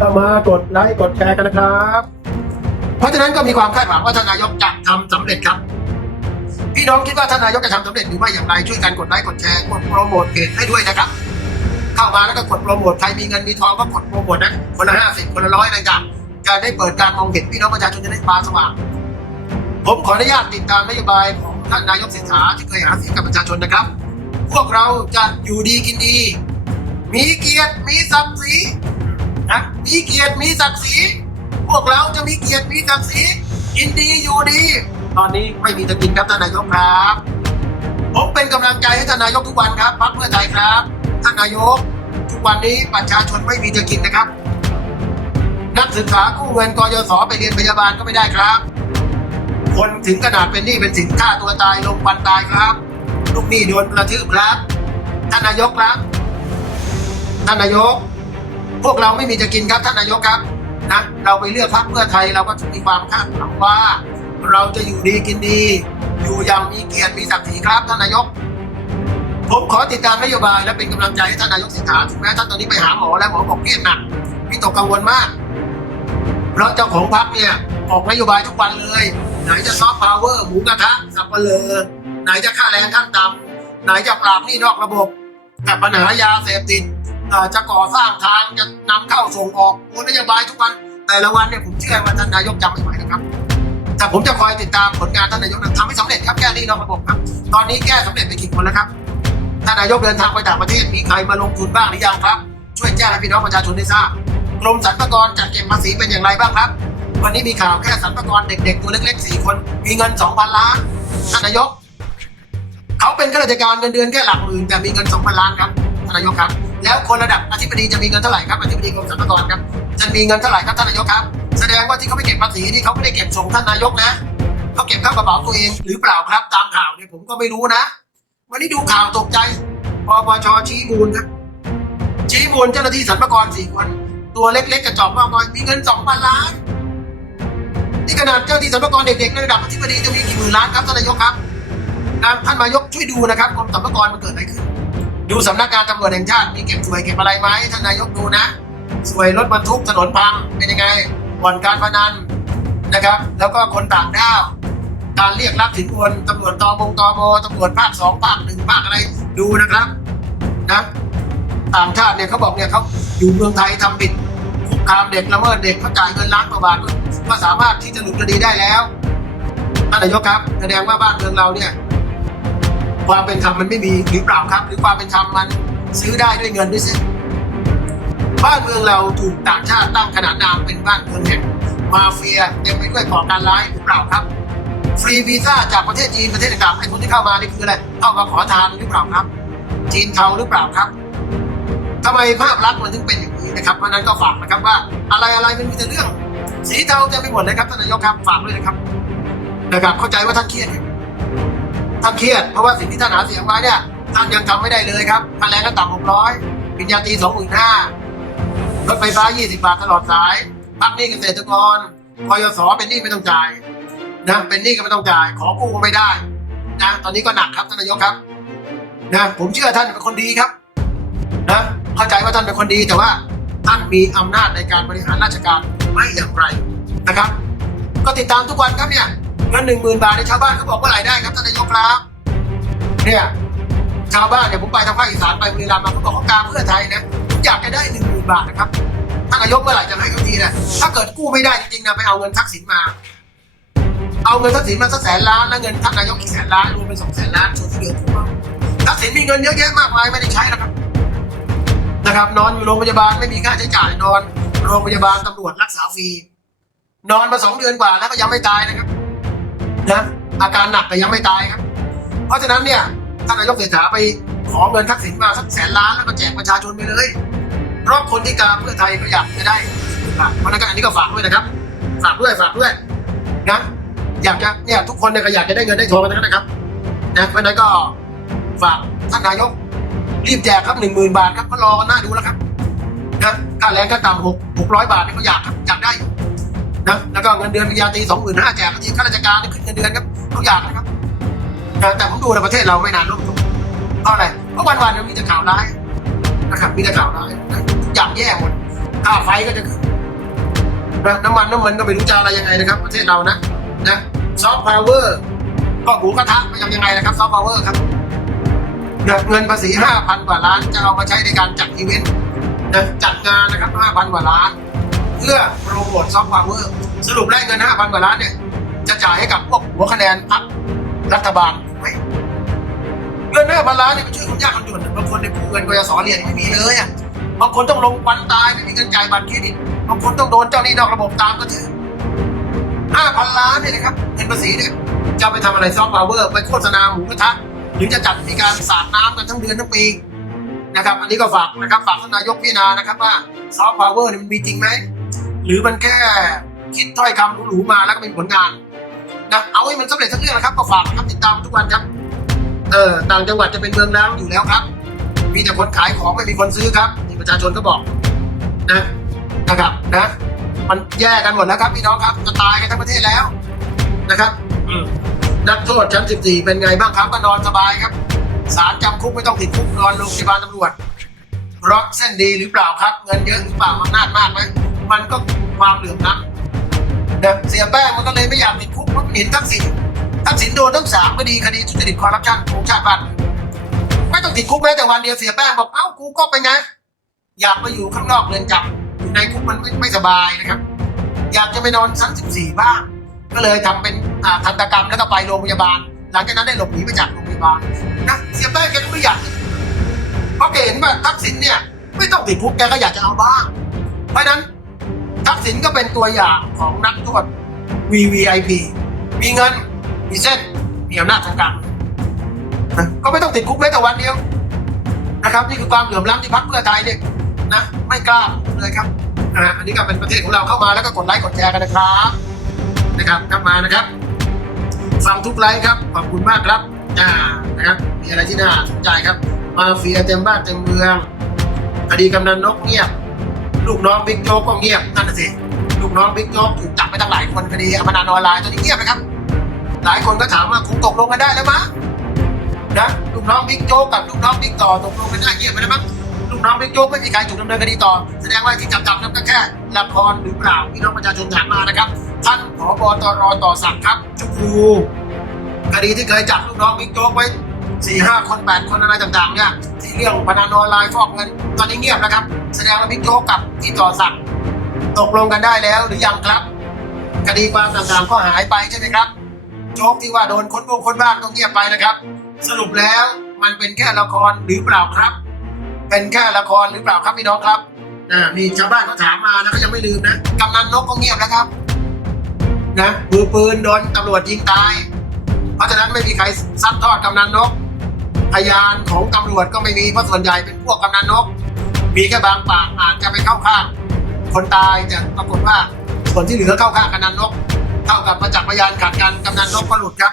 ก็มากดไลค์กดแชร์กันนะครับ เพราะฉะนั้นก็มีความคาดหวังว่าท่านนายกจะทำสำเร็จครับ พี่น้องคิดว่าท่านนายกจะทำสำเร็จหรือไม่อย่างไรช่วยกันกดไลค์กดแชร์กดโปรโมทเพจให้ด้วยนะครับ เข้ามาแล้วก็กดโปรโมทใครมีเงินมีทองก็กดโปรโมทนะคนละห้าสิบคนละร้อยอะไรกันจะได้เปิดการมองเห็นพี่น้องประชาชนจะได้ตาสว่างผมขออนุญาตติดตามนโยบายของท่านนายกเศรษฐาที่เคยหาเสียงกับประชาชนนะครับ พวกเราจะอยู่ดีกินดี มีเกียรติมีศักดิ์ศรี นะมีเกียรติมีศักดิ์ศรีพวกเราจะมีเกียรติมีศักดิ์ศรีกินดีอยู่ดี ตอนนี้ไม่มีจะกินครับท่านนายกครับ ผมเป็นกำลังใจให้ท่านนายกทุกวันครับพรรคเพื่อไทยครับท่านนายก ทุกวันนี้ประชาชนไม่มีจะกินนะครับ นักศึกษากู้เงินกยศไปเรียนพยาบาลก็ไม่ได้ครับ คนถึงขนาดเป็นหนี้เป็นสินฆ่าตัวตายลงปันตายครับ ลูกหนี้โดนกระทืบครับ ท่านนายกครับ ท่านนายก พวกเราไม่มีจะกินครับท่านนายกครับนะเราไปเลือกพรรคเพื่อไทยเราก็มีความคาดหวังว่า เราจะอยู่ดีกินดี อยู่อย่างมีเกียรติมีศักดิ์ศรีครับท่านนายก ผมขอติดตามนโยบายและเป็นกำลังใจให้ท่านนายกเศรษฐาถึงแม้ท่านตอนนี้ไปหาหมอแล้วหมอบอกเครียดหนักพี่ตกกังวลมากเพราะเจ้าของพรรคเนี่ยออกนโยบายทุกวันเลย ไหนจะซอฟต์พาวเวอร์หมูกระทะสับเปลือไหนจะค่าแรงขั้นต่ำไหนจะปราบหนี้นอกระบบกับปัญหายาเสพติด จะก่อสร้างทางจะนำเข้าส่งออกโอนโยบายทุกวันแต่ละวันเนี่ยผมเชื่อว่าท่านนายกจำไม่ไหวนะครับแต่ผมจะคอยติดตามผลงานท่านนายกนะทำให้สำเร็จครับแก้นี้นอกระบบครับ ตอนนี้แก้สำเร็จไปกี่คนแล้วครับท่านนายกเดินทางไปต่างประเทศมีใครมาลงทุนบ้างหรือยังครับ ช่วยแจ้งให้พี่น้องประชาชนได้ทราบกรมสรรพากรจัดเก็บภาษีเป็นอย่างไรบ้างครับ วันนี้มีข่าวแค่สรรพากรเด็กๆตัวเล็กๆสี่คน มีเงินสองพันล้านท่านนายก เขาเป็นข้าราชการเงินเดือนแค่หลักหมื่นแต่มีเงินสองพันล้านครับท่านนายกครับ แล้วคนระดับอธิบดีจะมีเงินเท่าไหร่ครับอธิบดีกรมสรรพากรครับจะมีเงินเท่าไหร่ครับท่านนายกครับ แสดงว่าที่เขาไม่เก็บภาษีนี่เขาไม่ได้เก็บส่งท่านนายกนะเขาเก็บเข้ากระเป๋าตัวเองหรือเปล่าครับตามข่าวเนี่ยผมก็ไม่รู้นะ วันนี้ดูข่าวตกใจปปชชี้มูลครับชี้มูลเจ้าหน้าที่สรรพากรสี่คนตัวเล็กๆกระจอกมากมายมีเงินสองพันล้านนี่ขนาดเจ้าหน้าที่สรรพากรเด็กๆในระดับอธิบดีจะมีกี่หมื่นล้านครับท่านนายกครับนะท่านนายกช่วยดูนะครับกรมสรรพากรมันเกิดอะไรขึ้น ดูสำนักงานตำรวจแห่งชาติมีเก็บสวยเก็บอะไรไหมท่านนายกดูนะสวยรถบรรทุกถนนพังเป็นยังไงบ่อนการพนันนะครับ แล้วก็คนต่างด้าวการเรียกรับสินบนตำรวจตบงตบตำรวจภาคสองภาคหนึ่งภาคอะไรดูนะครับนะต่างชาติเนี่ยเขาบอกเนี่ยเขาอยู่เมืองไทยทำผิดคุกคามเด็กละเมิดเด็กเขาจ่ายเงินล้านกว่าบาทก็สามารถที่จะหลุดคดีได้แล้วท่านนายกครับ แสดงว่าบ้านเมืองเราเนี่ย ความเป็นธรรมมันไม่มีหรือเปล่าครับ หรือความเป็นธรรมมันซื้อได้ด้วยเงินด้วยสิบ้านเมืองเราถูกต่างชาติตั้งขนานนามเป็นบ้านเมืองแห่งมาเฟียเต็มไปด้วยก่อการร้ายหรือเปล่าครับ ฟรีวีซ่าจากประเทศจีนประเทศต่างๆไอ้คนที่เข้ามานี่คืออะไรเข้ามาขอทานหรือเปล่าครับ จีนเทาหรือเปล่าครับทำไมภาพลักษณ์มันถึงเป็นอย่างนี้นะครับเพราะนั้นก็ฝากนะครับว่า อะไรอะไรมันมีแต่เรื่อง สีเทาจะไม่หมดเลยครับท่านนายกครับฝากด้วยนะครับนะครับเข้าใจว่าท่านเครียดเท่านเครียดเพราะว่าสิ่งที่ท่านหาเสียงไว้เนี่ยท่านยังทำไม่ได้เลยครับค่าแรงก็ต่ำหกร้อยปริญญาตรีสองหมื่นห้ารถไฟฟ้า 20 บาทตลอดสายพักหนี้เกษตรกรกยศเป็นหนี้ไม่ต้องจ่ายนะเป็นหนี้ก็ไม่ต้องจ่าย ขอกู้ก็ไม่ได้นะตอนนี้ก็หนักครับท่านนายกครับนะผมเชื่อท่านเป็นคนดีครับนะเข้าใจว่าท่านเป็นคนดีแต่ว่าท่านมีอำนาจในการบริหารราชการไม่อย่างไรนะครับ ก็ติดตามทุกวันครับเนี่ย เงินหนึ่งหมื่นบาทในชาวบ้านเขาบอกว่าไหรายได้ครับท่านนายกครับ เนี่ยชาวบ้านเนี่ยผมไปทางภาคอีสานไปบุรีรัมย์มาเขาบอกเขาการเพื่อไทยนะผมอยากจะได้หนึ่งหมื่นบาทนะครับท่านนายกเมื่อไหร่จะให้เขาทีนะถ้าเกิดกู้ไม่ได้จริงๆนะไปเอาเงินทักษิณมา เอาเงินทักษิณมาสักแสนล้านแล้วเงินท่านนายกอีกแสนล้านรวมเป็นสองแสนล้านส่วนที่เหลือผมเอาทักษิณมีเงินเยอะแยะมากมายไม่ได้ใช้นะครับนะครับ นอนอยู่โรงพยาบาลไม่มีค่าใช้จ่ายนอน โรงพยาบาลตำรวจรักษาฟรีนอนมาสองเดือนกว่าแล้วก็ยังไม่ตายนะครับ นะอาการหนักแต่ยังไม่ตายครับ เพราะฉะนั้นเนี่ยท่านนายกเศรษฐาไปขอเงินทักษิณมาสักแสนล้านแล้วก็แจกประชาชนไปเลยเพราะคนที่การเพื่อไทยก็อยากจะได้เพราะนั้นก็อันนี้ก็ฝากด้วยนะครับ ฝากด้วยฝากด้วยนะอยากจะเนี่ยทุกคนเนี่ยก็อยากจะได้เงินได้ทองกันทั้งนั้นนะครับนะเพราะนั้นก็ฝากท่านนายกรีบแจกครับหนึ่งหมื่นบาทครับก็รอกันหน้าดูแล้วครับนะค่าแรงขั้นต่ำหกหกร้อยบาทนี่ก็อยากครับ นะแล้วก็เงินเดือนปริญญาตรีสองหมื่นห้าแจกที่ข้าราชการขึ้นเงินเดือนครับเขาอยากนะครับแต่ผมดูในประเทศเราไม่นานร่มจมเพราะอะไรเพราะวันๆมันมีแต่ข่าวร้ายนะครับมีแต่ข่าวร้ายทุกอย่างแย่หมดค่าไฟก็จะขึ้นนะน้ำมันน้ำมันก็ไม่รู้จะอะไรยังไงนะครับ ประเทศเรานะนะซอฟต์พาวเวอร์ก็หมูกระทะไม่ทำยังไงนะครับซอฟต์พาวเวอร์ครับเงินภาษีห้าพันกว่าล้านจะเอามาใช้ในการจัดอีเวนต์นะจัดงานนะครับห้าพันกว่าล้าน เพื่อโปรโมทซอฟต์พาวเวอร์สรุปได้เงินห้าพันกว่าล้านเนี่ย จะจ่ายให้กับพวกหัวคะแนนพรรครัฐบาลไหมเงินห้าพันล้านเนี่ยไปช่วยคนยากคนจนบางคนในกู้เงินกยศเรียนไม่มีเลยอะบางคนต้องลงควันตายไม่มีเงินจ่ายบัตรเครดิตบางคนต้องโดนเจ้าหนี้นอกระบบตามกระทืบห้าพันล้านเนี่ยนะครับเงินภาษีเนี่ยจะไปทำอะไรซอฟต์พาวเวอร์ไปโฆษณาหมูกระทะหรือจะจัดมีการสาดน้ำกันทั้งเดือนทั้งปีนะครับ อันนี้ก็ฝากนะครับฝากท่านนายกพิจารณานะครับว่าซอฟต์พาวเวอร์เนี่ยมันมีจริงไหม หรือมันแค่คิดถ้อยคำหรูๆมาแล้วก็เป็นผลงานนะเอาให้มันสำเร็จสักเรื่องนะครับก็ฝากนะครับติดตามทุกวันครับเออต่างจังหวัดจะเป็นเมืองร้างอยู่แล้วครับ มีแต่คนขายของไม่มีคนซื้อครับที่ประชาชนก็บอกนะนะครับนะ มันแย่กันหมดแล้วครับพี่น้องครับจะตายกันทั้งประเทศแล้วนะครับอืมนักโทษชั้น 14 เป็นไงบ้างครับก็นอนสบายครับศาลจำคุกไม่ต้องติดคุกนอนโรงพยาบาลตำรวจเพราะเส้นดีหรือเปล่าครับ เงินเยอะหรือเปล่าอำนาจมากไหม มันก็ความเหลื่อมล้ำนะเสียแป้งมันก็เลยไม่อยากติดคุกเพราะมันเห็นทักษิณทักษิณโดนทั้งสามคดีคดีทุจริตคอร์รัปชันของชาติบ้านไม่ต้องติดคุกแม้แต่วันเดียวเสียแป้งบอกเอ้ากูก็ไปไงอยากไปอยู่ข้างนอกเรือนจำอยู่ในคุกมันไม่ไม่สบายนะครับ อยากจะไปนอนชั้น14บ้างก็เลยทำเป็นอ่าทันตกรรมแล้วก็ไปโรงพยาบาล หลังจากนั้นได้หลบหนีไปจากโรงพยาบาลนะเสียแป้งแกก็ไม่อยากเพราะแกเห็นว่าทักษิณเนี่ย ไม่ต้องติดคุกแกก็อยากจะเอาบ้าง เพราะนั้น ทักษิณก็เป็นตัวอย่างของนักโทษ VVIP มีเงิน มีเส้น มีอำนาจทางการก็ไม่ต้องติดคุกแม้แต่วันเดียวนะครับ นี่คือความเหลื่อมล้ำที่พรรคเพื่อไทยเนี่ยนะไม่กล้าเลยครับอ่าอันนี้ก็เป็นประเทศของเราเข้ามาแล้วก็กดไลค์กดแชร์กันนะครับนะครับกลับมานะครับฟังทุกไลค์ครับขอบคุณมากครับอ่านะครับมีอะไรที่น่าสนใจครับ มาเฟียเต็มบ้านเต็มเมืองคดีกำนันนกเงียบ ลูกน้องบิ๊กโจ๊กก็เงียบนั่นน่ะสิลูกน้องบิ๊กโจ๊กถูกจับไปตั้งหลายคนคดีอพนันออนไลน์ตอนนี้เงียบนะครับ หลายคนก็ถามว่าคงตกลงกันได้แล้วมั้งนะลูกน้องบิ๊กโจ๊กกับลูกน้องบิ๊กต่อตกลงกันได้เงียบไปแล้วมั้งลูกน้องบิ๊กโจ๊กไม่มีใครถูกดำเนินคดีต่อ แสดงว่าที่จับจับนั่นก็แค่ละครหรือเปล่าพี่น้องประชาชนถามมานะครับท่านผบตรต่อสั่งครับจุกูคดีที่เคยจับลูกน้องบิ๊กโจ๊กไว้ สี่ห้าคนแปดคนอะไรต่างๆเนี่ยที่เรื่องพนันออนไลน์ฟอกเงินตอนนี้เงียบแล้วครับ แสดงว่าบิ๊กโจ๊กกับที่ต่อสั่งตกลงกันได้แล้วหรือยังครับ คดีความต่างๆก็หายไปใช่ไหมครับ โจ๊กที่ว่าโดนคนวงคนบ้านก็เงียบไปนะครับ สรุปแล้วมันเป็นแค่ละครหรือเปล่าครับ เป็นแค่ละครหรือเปล่าครับพี่น้องครับอ่ามีชาวบ้านเขาถามมานะเขายังไม่ลืมนะกำนันนกก็เงียบแล้วครับนะมือปืนโดนตำรวจยิงตาย เพราะฉะนั้นไม่มีใครซัดทอดกำนันนก พยานของตำรวจก็ไม่มีเพราะส่วนใหญ่เป็นพวกกำนันนก มีแค่บางปากอาจจะไปเข้าข้างคนตายแต่ปรากฏว่าส่วนที่เหลือเข้าข้างกำนันนก เท่ากับประจักษ์พยานขาดกันกำนันนกก็หลุดครับ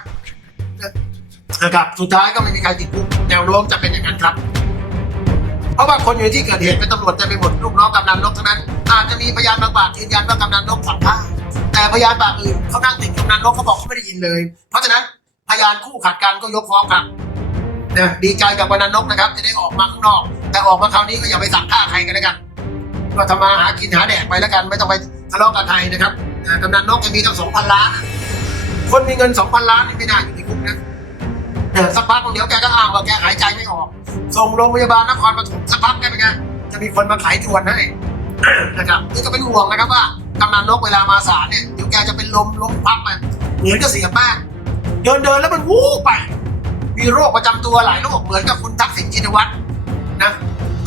นะครับสุดท้ายก็ไม่มีใครติดคุกแนวโน้มจะเป็นอย่างนั้นครับ เพราะว่าคนอยู่ในที่เกิดเหตุเป็นตำรวจจะไปหมดลูกน้องกำนันนกทั้งนั้น อาจจะมีพยานบางปากยืนยันว่ากำนันนกสั่งฆ่าแต่พยานปากอื่นเขานั่งติดกำนันนกเขาบอกเขาไม่ได้ยินเลย เพราะฉะนั้นพยานคู่ขัดกันก็ยกฟ้องครับ นะดีใจกับกำนันนกนะครับ จะได้ออกมาข้างนอก แต่ออกมาคราวนี้ก็อย่าไปสั่งฆ่าใครกันแล้วกันก็ทำมาหากินหาแดกไปแล้วกัน ไม่ต้องไปทะเลาะกับใครนะครับกำนันนกจะมีตั้งสองพันล้าน คนมีเงินสองพันล้านนี่ไม่น่าอยู่ในคุกนะเดี๋ยวสักพักเดี๋ยวแกก็อ้างว่าแกหายใจไม่ออก ส่งโรงพยาบาลนครปฐมสักพักแกเป็นไงจะมีคนมาไขทวนให้นะครับนี่ก็เป็นห่วงนะครับว่ากำนันนกเวลามาศาลเนี่ยเดี๋ยวแกจะเป็นลมล้มพับไปเหมือนกับเสียแป้งเดินเดินแล้วมันวูบไป มีโรคประจำตัวหลายโรคเหมือนกับคุณทักษิณชินวัตรนะ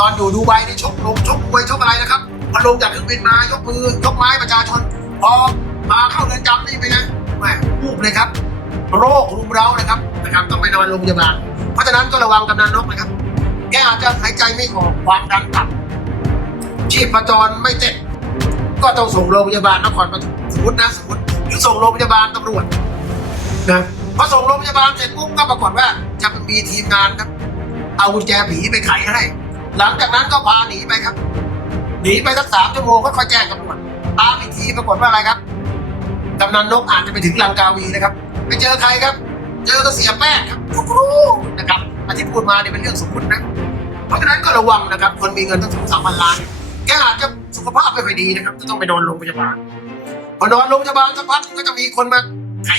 ตอนอยู่ดูไบนี่ชกลงชกมวยชกอะไรนะครับพอลงจากเครื่องบินมายกมือยกไม้ประชาชนพอมาเข้าเรือนจำนี่เป็นไงแหมวูบเลยครับ โรครุมเร้านะครับนะครับต้องไปนอนโรงพยาบาลเพราะฉะนั้นก็ระวังกำนันนกนะครับ แกอาจจะหายใจไม่ออกความดันต่ำชีพจรไม่เต้นก็ต้องส่งโรงพยาบาลนครปฐมสมมตินะสมมติหรือส่งโรงพยาบาลตำรวจนะ พอส่งโรงพยาบาลเสร็จปุ๊บก็ปรากฏว่าจะมีทีมงานครับ เอากุญแจผีไปไขให้ หลังจากนั้นก็พาหนีไปครับ หนีไปสักสามชั่วโมงก็ค่อยแจ้งตำรวจตามอีกทีปรากฏว่าอะไรครับกำนันนกอาจจะไปถึงลังกาวีนะครับ ไปเจอใครครับ เจอก็เสียแป้งครับทุกรู้นะครับอันที่พูดมาเนี่ยเป็นเรื่องสมมตินะ เพราะฉะนั้นก็ระวังนะครับ คนมีเงินตั้งสองสามพันล้านแกอาจจะสุขภาพไม่ค่อยดีนะครับจะต้องไปนอนโรงพยาบาลพอนอนโรงพยาบาลสักพักก็จะมีคนมาไข